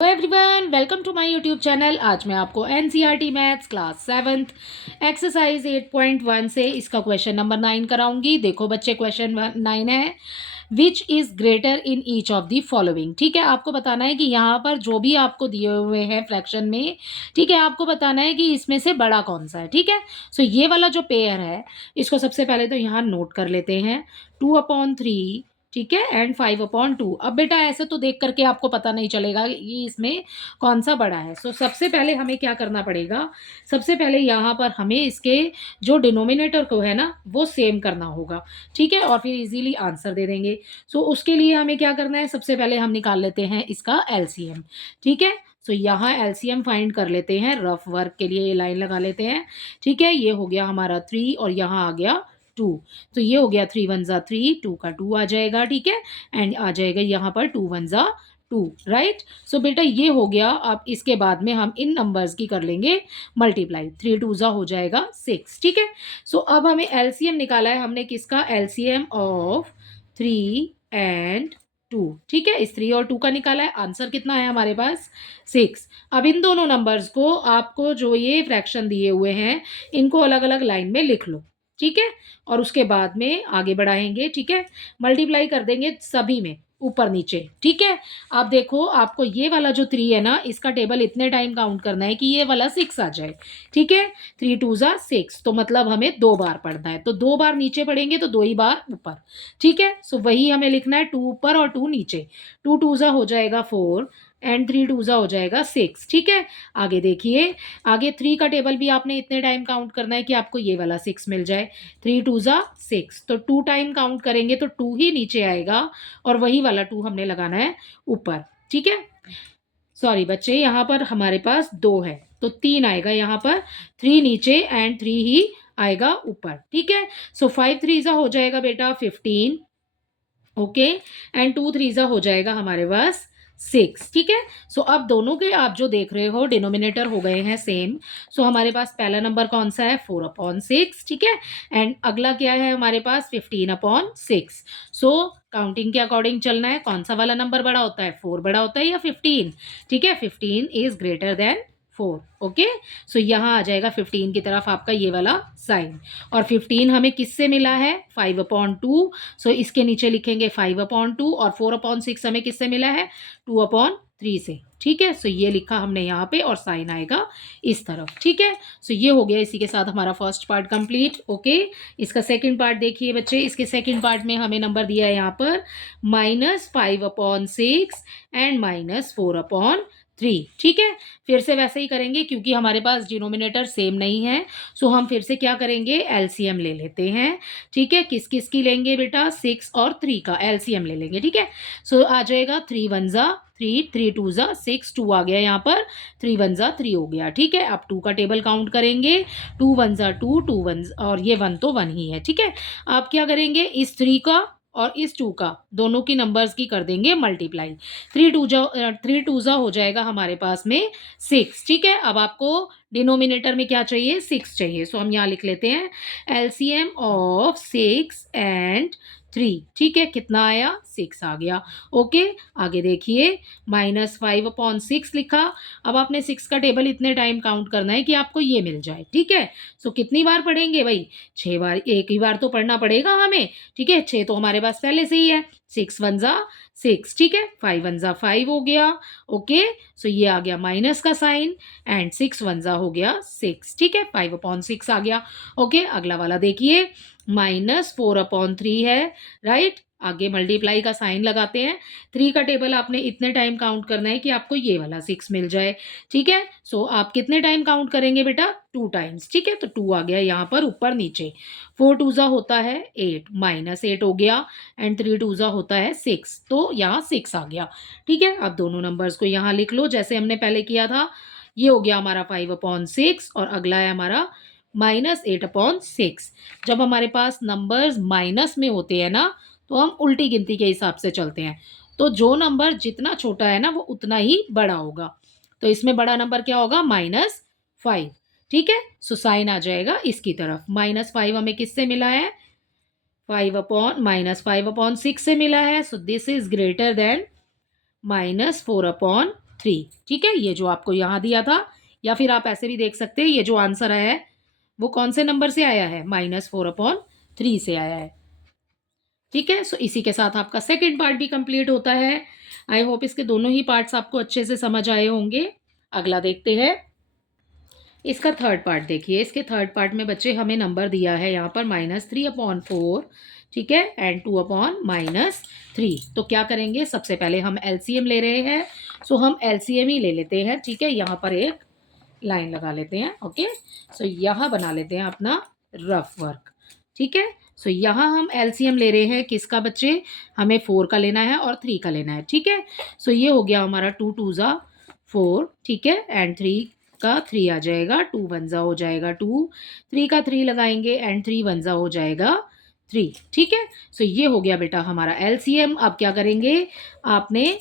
Hello everyone, welcome to my YouTube channel. आज मैं आपको NCERT maths class 7th exercise 8.1 से इसका क्वेश्चन नंबर 9 कराऊंगी। देखो बच्चे, क्वेश्चन 9 है, which is greater in each of the following. ठीक है, आपको बताना है कि यहाँ पर जो भी आपको दिए हुए हैं फ्रैक्शन में, ठीक है, आपको बताना है कि इसमें से बड़ा कौन सा है। ठीक है, सो ये वाला जो पेयर है, इसको सबसे पहले तो यहाँ नोट कर लेते हैं, 2/3, ठीक है, एंड 5/2। अब बेटा ऐसे तो देख करके आपको पता नहीं चलेगा कि इसमें कौन सा बड़ा है। सो सबसे पहले हमें क्या करना पड़ेगा, सबसे पहले यहाँ पर हमें इसके जो डिनोमिनेटर को है ना वो सेम करना होगा। ठीक है, और फिर इजीली आंसर दे देंगे। सो उसके लिए हमें क्या करना है, सबसे पहले हम निकाल लेते हैं इसका एलसीएम। ठीक है, सो यहाँ एलसीएम फाइंड कर लेते हैं, रफ वर्क के लिए ये लाइन लगा लेते हैं। ठीक है, ये हो गया हमारा 3 और यहाँ आ गया 2। तो ये हो गया 3 1 ज़ा 3, 2 का 2 आ जाएगा। ठीक है, एंड आ जाएगा यहाँ पर 2 1 ज़ा 2, राइट। सो बेटा ये हो गया। अब इसके बाद में हम इन नंबर्स की कर लेंगे मल्टीप्लाई, 3 2 ज़ा हो जाएगा 6। ठीक है, सो अब हमें एलसीएम निकाला है हमने, किसका, एलसीएम ऑफ 3 एंड 2। ठीक है, इस 3 और 2 का निकाला है। आंसर कितना है हमारे पास, 6। अब इन दोनों नंबर्स को, आपको जो ये फ्रैक्शन दिए हुए हैं, इनको अलग अलग लाइन में लिख लो। ठीक है, और उसके बाद में आगे बढ़ाएंगे। ठीक है, मल्टीप्लाई कर देंगे सभी में, ऊपर नीचे। ठीक है, अब देखो, आपको ये वाला जो 3 है ना, इसका टेबल इतने टाइम काउंट करना है कि ये वाला 6 आ जाए। ठीक है, 3 2 ज़ा 6, तो मतलब हमें 2 बार पढ़ना है, तो 2 बार नीचे पढ़ेंगे तो 2 ही बार ऊपर। ठीक है, सो वही हमें लिखना है, 2 ऊपर और 2 नीचे। 2 2 ज़ा हो जाएगा 4 एंड 3 2 ज़ा हो जाएगा 6। ठीक है, आगे देखिए, आगे 3 का टेबल भी आपने इतने टाइम काउंट करना है कि आपको ये वाला 6 मिल जाए। 3 2 ज़ा 6, तो 2 टाइम काउंट करेंगे तो 2 ही नीचे आएगा और वही वाला 2 हमने लगाना है ऊपर। ठीक है, सॉरी बच्चे, यहाँ पर हमारे पास 2 है तो 3 आएगा यहाँ पर, 3 नीचे एंड 3 ही आएगा ऊपर। ठीक है, सो 5 3 ज़ा हो जाएगा बेटा 15, ओके, एंड 2 3 ज़ा हो जाएगा हमारे पास 6। ठीक है, सो अब दोनों के आप जो देख रहे हो डिनोमिनेटर हो गए हैं सेम। सो हमारे पास पहला नंबर कौन सा है, 4/6। ठीक है, एंड अगला क्या है हमारे पास, 15/6। सो काउंटिंग के अकॉर्डिंग चलना है, कौन सा वाला नंबर बड़ा होता है, 4 बड़ा होता है या 15। ठीक है, 15 इज ग्रेटर देन 4। ओके, सो यहाँ आ जाएगा 15 की तरफ आपका ये वाला साइन। और 15 हमें किससे मिला है, 5/2। सो इसके नीचे लिखेंगे 5/2, और 4/6 हमें किससे मिला है, 2/3 से। ठीक है, सो ये लिखा हमने यहाँ पे और साइन आएगा इस तरफ। ठीक है, सो ये हो गया, इसी के साथ हमारा फर्स्ट पार्ट कंप्लीट। ओके, इसका सेकंड पार्ट देखिए बच्चे, इसके सेकंड पार्ट में हमें नंबर दिया है यहाँ पर -5/6 एंड -4/3। ठीक है, फिर से वैसे ही करेंगे क्योंकि हमारे पास डिनोमिनेटर सेम नहीं है। सो हम फिर से क्या करेंगे, एलसीएम ले लेते हैं। ठीक है, किस किस की लेंगे बेटा, 6 और 3 का एलसीएम ले लेंगे। ठीक है, सो आ जाएगा 3 1 ज़ा 3, 3 2 ज़ा 6, 2 आ गया यहाँ पर, 3 1 ज़ा 3 हो गया। ठीक है, अब 2 का टेबल काउंट करेंगे, 2 1 ज़ा 2, 2 1 और ये 1 तो 1 ही है। ठीक है, आप क्या करेंगे, इस 3 का और इस 2 का, दोनों की नंबर्स की कर देंगे मल्टीप्लाई। 3 2 ज़ा हो जाएगा हमारे पास में 6। ठीक है, अब आपको डिनोमिनेटर में क्या चाहिए, 6 चाहिए। सो हम यहाँ लिख लेते हैं एलसीएम ऑफ 6 एंड 3। ठीक है, कितना आया, 6 आ गया। ओके, आगे देखिए, -5/6 लिखा। अब आपने 6 का टेबल इतने टाइम काउंट करना है कि आपको ये मिल जाए। ठीक है, सो कितनी बार पढ़ेंगे भाई, 6 बार, एक ही बार तो पढ़ना पड़ेगा हमें। ठीक है, 6 तो हमारे पास पहले से ही है, 6 1 ज़ा 6। ठीक है, 5 1 ज़ा 5 हो गया। ओके, सो ये आ गया माइनस का साइन एंड 6 1 ज़ा हो गया 6। ठीक है, 5/6 आ गया। ओके, अगला वाला देखिए, -4/3 है, राइट। आगे मल्टीप्लाई का साइन लगाते हैं। 3 का टेबल आपने इतने टाइम काउंट करना है कि आपको ये वाला 6 मिल जाए। ठीक है, सो आप कितने टाइम काउंट करेंगे बेटा, 2 टाइम्स। ठीक है, तो 2 आ गया यहाँ पर ऊपर नीचे। 4 2 ज़ा होता है 8, -8 हो गया एंड 3 2 ज़ा होता है 6, तो यहाँ 6 आ गया। ठीक है, अब दोनों नंबर्स को यहाँ लिख लो जैसे हमने पहले किया था। ये हो गया हमारा 5/6 और अगला है हमारा -8/6। जब हमारे पास नंबर्स माइनस में होते हैं ना, तो हम उल्टी गिनती के हिसाब से चलते हैं। तो जो नंबर जितना छोटा है ना वो उतना ही बड़ा होगा। तो इसमें बड़ा नंबर क्या होगा, -5। ठीक है, सो साइन आ जाएगा इसकी तरफ। -5 हमें किससे मिला है, -5/6 से मिला है। So this is greater than -4/3। 3। ठीक है, ये जो आपको यहाँ दिया था, या फिर आप ऐसे भी देख सकते हैं, ये जो आंसर आया है वो कौन से नंबर से आया है, -4/3 से आया है। ठीक है, सो इसी के साथ आपका सेकंड पार्ट भी कंप्लीट होता है। आई होप इसके दोनों ही पार्ट्स आपको अच्छे से समझ आए होंगे। अगला देखते हैं, इसका थर्ड पार्ट देखिए। इसके थर्ड पार्ट में बच्चे हमें नंबर दिया है यहाँ पर -3/4, ठीक है, एंड 2/-3। तो क्या करेंगे, सबसे पहले हम एलसीएम ले रहे हैं, सो हम एलसीएम ही ले लेते हैं। ठीक है, यहाँ पर एक लाइन लगा लेते हैं। ओके, सो यहाँ बना लेते हैं अपना रफ वर्क। ठीक है, सो यहाँ हम एलसीएम ले रहे हैं किसका बच्चे, हमें 4 का लेना है और 3 का लेना है। ठीक है, सो ये हो गया हमारा 2 2 ज़ा 4, ठीक है, एंड 3 का 3 आ जाएगा, 2 1 ज़ा हो जाएगा 2, 3 का 3 लगाएंगे एंड 3 1 ज़ा हो जाएगा 3। ठीक है, सो ये हो गया बेटा हमारा एलसीएम। अब क्या करेंगे, आपने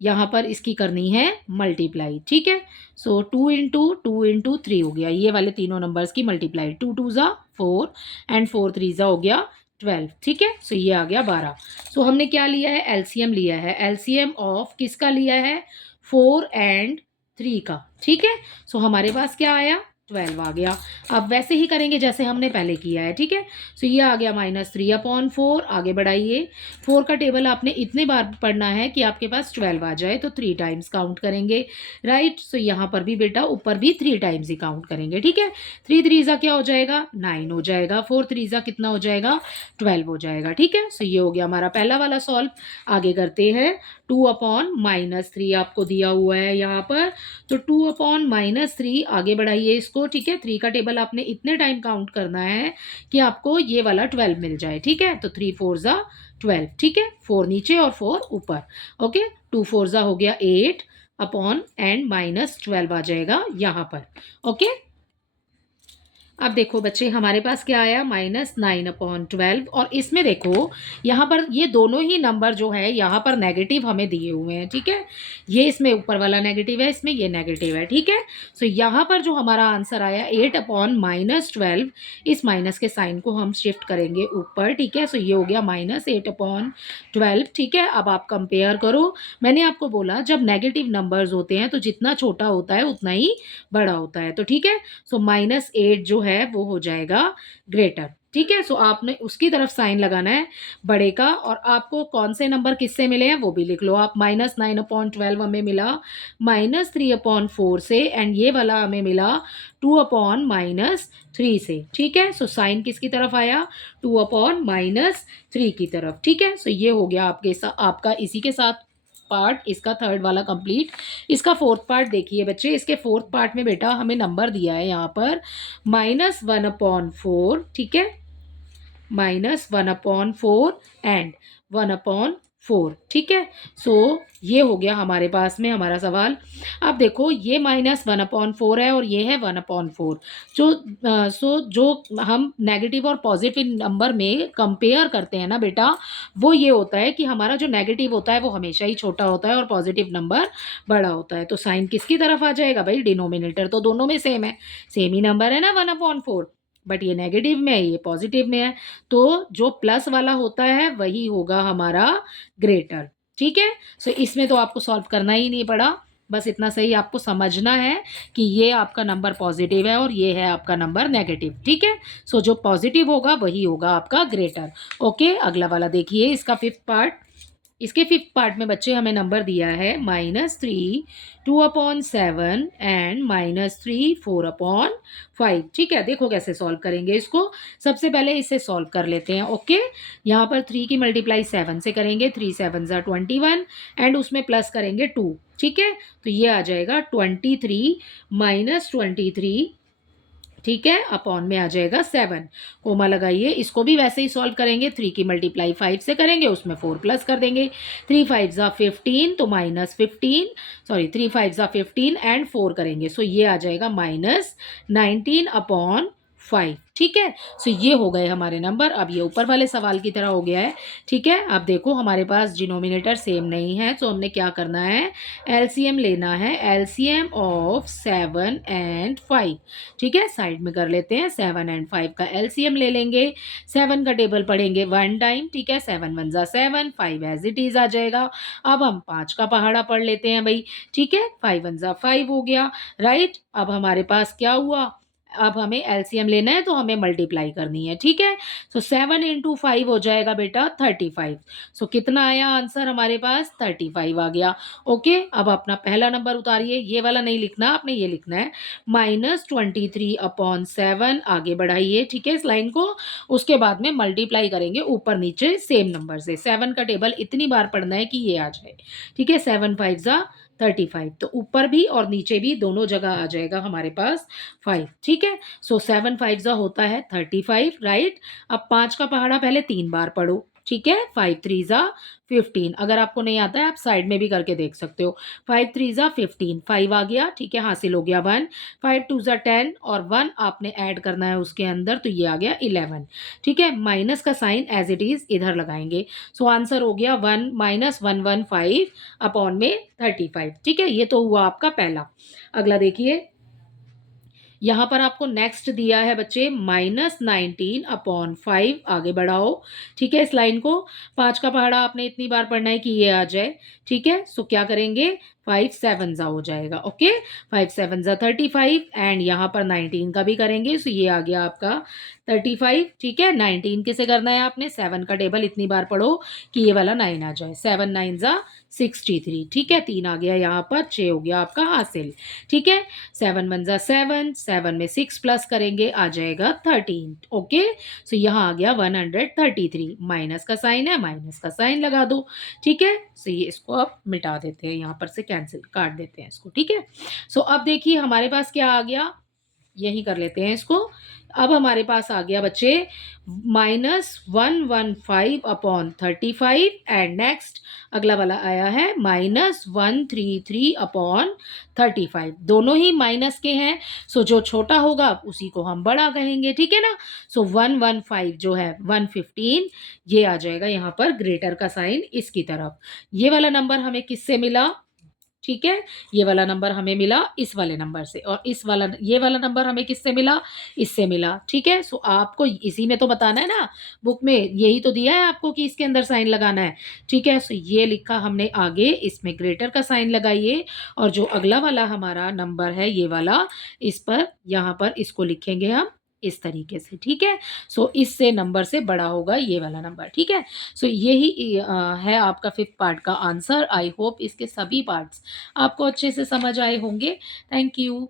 यहाँ पर इसकी करनी है मल्टीप्लाई। ठीक है, सो 2 × 3 हो गया, ये वाले तीनों नंबर्स की मल्टीप्लाई। 2 2 ज़ा 4 एंड 4 3 ज़ा हो गया 12। ठीक है, सो ये आ गया 12। सो हमने क्या लिया है, एलसीएम लिया है। एलसीएम ऑफ किसका लिया है, 4 एंड 3 का। ठीक है, सो हमारे पास क्या आया, 12 आ गया। अब वैसे ही करेंगे जैसे हमने पहले किया है। ठीक है, सो ये आ गया -3/4। आगे बढ़ाइए, 4 का टेबल आपने इतने बार पढ़ना है कि आपके पास 12 आ जाए, तो 3 टाइम्स काउंट करेंगे। राइट, सो यहाँ पर भी बेटा ऊपर भी 3 टाइम्स ही काउंट करेंगे। ठीक है, 3 3 ज़ा क्या हो जाएगा, 9 हो जाएगा। 4 3 ज़ा कितना हो जाएगा, 12 हो जाएगा। ठीक है, सो ये हो गया हमारा पहला वाला सॉल्व। आगे करते हैं, 2/-3 आपको दिया हुआ है यहाँ पर, तो 2/-3 आगे बढ़ाइए इसको। ठीक है, 3 का टेबल आपने इतने टाइम काउंट करना है कि आपको ये वाला 12 मिल जाए। ठीक है, तो 3 4 ज़ा 12। ठीक है, 4 नीचे और 4 ऊपर। ओके, 2 4 ज़ा हो गया 8 अपॉन एंड -12 आ जाएगा यहाँ पर। ओके, अब देखो बच्चे हमारे पास क्या आया, -9/12। और इसमें देखो यहाँ पर ये दोनों ही नंबर जो है यहाँ पर नेगेटिव हमें दिए हुए हैं। ठीक है, ये इसमें ऊपर वाला नेगेटिव है, इसमें ये नेगेटिव है। ठीक है, सो यहाँ पर जो हमारा आंसर आया 8/-12, इस माइनस के साइन को हम शिफ्ट करेंगे ऊपर। ठीक है, सो ये हो गया -8/12। ठीक है, अब आप कंपेयर करो। मैंने आपको बोला जब नेगेटिव नंबर्स होते हैं तो जितना छोटा होता है उतना ही बड़ा होता है। तो ठीक है, सो -8 जो है वो हो जाएगा ग्रेटर। ठीक है, सो आपने उसकी तरफ साइन लगाना है बड़े का। और आपको कौन से नंबर किससे मिले हैं वो भी लिख लो आप। -9/12 हमें मिला -3/4 से, एंड ये वाला हमें मिला 2/-3 से। ठीक है, सो साइन किसकी तरफ आया, 2/-3 की तरफ। ठीक है, सो ये हो गया आपका इसी के साथ पार्ट, इसका थर्ड वाला कंप्लीट। इसका फोर्थ पार्ट देखिए बच्चे, इसके फोर्थ पार्ट में बेटा हमें नंबर दिया है यहाँ पर -1/4। ठीक है, -1/4 एंड 1/4। ठीक है, सो ये हो गया हमारे पास में हमारा सवाल। अब देखो ये -1/4 है और ये है 1/4। जो हम नेगेटिव और पॉजिटिव नंबर में कंपेयर करते हैं ना बेटा, वो ये होता है कि हमारा जो नेगेटिव होता है वो हमेशा ही छोटा होता है और पॉजिटिव नंबर बड़ा होता है। तो साइन किसकी तरफ आ जाएगा भाई, डिनोमिनेटर तो दोनों में सेम है, सेम ही नंबर है ना 1/4, बट ये नेगेटिव में है, ये पॉजिटिव में है, तो जो प्लस वाला होता है वही होगा हमारा ग्रेटर। ठीक है, सो इसमें तो आपको सॉल्व करना ही नहीं पड़ा, बस इतना सही आपको समझना है कि ये आपका नंबर पॉजिटिव है और ये है आपका नंबर नेगेटिव। ठीक है, सो जो पॉजिटिव होगा वही होगा आपका ग्रेटर। ओके, अगला वाला देखिए, इसका फिफ्थ पार्ट। इसके फिफ्थ पार्ट में बच्चे हमें नंबर दिया है -3 2/7 एंड -3 4/5। ठीक है, देखो कैसे सॉल्व करेंगे इसको। सबसे पहले इसे सॉल्व कर लेते हैं। ओके, यहाँ पर 3 की मल्टीप्लाई 7 से करेंगे, 3 7 ज़ा 21 एंड उसमें प्लस करेंगे 2। ठीक है, तो ये आ जाएगा 23 -23। ठीक है, अपॉन में आ जाएगा 7, कोमा लगाइए। इसको भी वैसे ही सॉल्व करेंगे, 3 की मल्टीप्लाई 5 से करेंगे, उसमें 4 प्लस कर देंगे। 3 5 ज़ा 15, तो -15, सॉरी 3 5 ज़ा 15 एंड 4 करेंगे, सो ये आ जाएगा -19/4। 5। ठीक है, सो ये हो गए हमारे नंबर। अब ये ऊपर वाले सवाल की तरह हो गया है। ठीक है, अब देखो हमारे पास डिनोमिनेटर सेम नहीं है, तो हमने क्या करना है, एलसीएम लेना है। LCM of 7 and 5। ठीक है, साइड में कर लेते हैं। 7 एंड 5 का एलसीएम ले लेंगे। 7 का टेबल पढ़ेंगे 1 टाइम। ठीक है, 7 1 जा 7, 5 एज इट इज आ जाएगा। अब हम 5 का पहाड़ा पढ़ लेते हैं भाई। ठीक है, 5 1 जा 5 हो गया। राइट, अब हमारे पास क्या हुआ, अब हमें एलसीएम लेना है तो हमें मल्टीप्लाई करनी है। ठीक है, सो 7 इंटू 5 हो जाएगा बेटा 35। सो कितना आया आंसर हमारे पास, 35 आ गया। ओके, अब अपना पहला नंबर उतारिए। ये वाला नहीं लिखना, आपने ये लिखना है -23/7। आगे बढ़ाइए। ठीक है, इस लाइन को, उसके बाद में मल्टीप्लाई करेंगे ऊपर नीचे सेम नंबर से। 7 का टेबल इतनी बार पढ़ना है कि ये आ जाए। ठीक है, 7 5 जा 35, तो ऊपर भी और नीचे भी दोनों जगह आ जाएगा हमारे पास 5। ठीक है, सो 7 5 जा होता है 35। राइट, अब 5 का पहाड़ा पहले 3 बार पढ़ो। ठीक है, 5 3 जा 15। अगर आपको नहीं आता है आप साइड में भी करके देख सकते हो। 5 3 जा 15, 5 आ गया। ठीक है, हासिल हो गया 1। 5 2 जा 10 और 1 आपने ऐड करना है उसके अंदर, तो ये आ गया 11। ठीक है, माइनस का साइन एज इट इज इधर लगाएंगे। सो आंसर हो गया 1 -115 अपॉन में 35। ठीक है, ये तो हुआ आपका पहला। अगला देखिए, यहाँ पर आपको नेक्स्ट दिया है बच्चे -19/5। आगे बढ़ाओ। ठीक है, इस लाइन को 5 का पहाड़ा आपने इतनी बार पढ़ना है कि ये आ जाए। ठीक है, सो क्या करेंगे, 5 7 जा हो जाएगा। ओके, 5 7 जा 35 एंड यहाँ पर 19 का भी करेंगे, सो ये आ गया आपका 35। ठीक है, 19 किसे करना है आपने, 7 का टेबल इतनी बार पढ़ो कि ये वाला 9 आ जाए। 7 9 जा 63। ठीक है, 3 आ गया यहाँ पर, 6 हो गया आपका हासिल। ठीक है, 7 1 जा 7, 7 में 6 प्लस करेंगे आ जाएगा 13। ओके, सो यहाँ आ गया 133। माइनस का साइन है, माइनस का साइन लगा दो। ठीक है, सो ये इसको अब मिटा देते हैं, यहाँ पर से कैंसिल काट देते हैं इसको। ठीक है, सो अब देखिए हमारे पास क्या आ गया, यही कर लेते हैं इसको। अब हमारे पास आ गया बच्चे -115/35 एंड नेक्स्ट अगला वाला आया है -133/35। दोनों ही माइनस के हैं, सो जो छोटा होगा उसी को हम बड़ा कहेंगे। ठीक है ना, सो 115 जो है 115, ये आ जाएगा यहाँ पर ग्रेटर का साइन इसकी तरफ। ये वाला नंबर हमें किससे मिला, ठीक है, ये वाला नंबर हमें मिला इस वाले नंबर से, और इस वाला ये वाला नंबर हमें किससे मिला, इससे मिला। ठीक है, सो आपको इसी में तो बताना है ना, बुक में यही तो दिया है आपको कि इसके अंदर साइन लगाना है। ठीक है, सो ये लिखा हमने आगे, इसमें ग्रेटर का साइन लगाइए, और जो अगला वाला हमारा नंबर है ये वाला, इस पर यहाँ पर इसको लिखेंगे हम इस तरीके से। ठीक है, सो इससे नंबर से बड़ा होगा ये वाला नंबर। ठीक है, सो यही है आपका 5th पार्ट का आंसर। आई होप इसके सभी पार्ट्स आपको अच्छे से समझ आए होंगे। Thank you.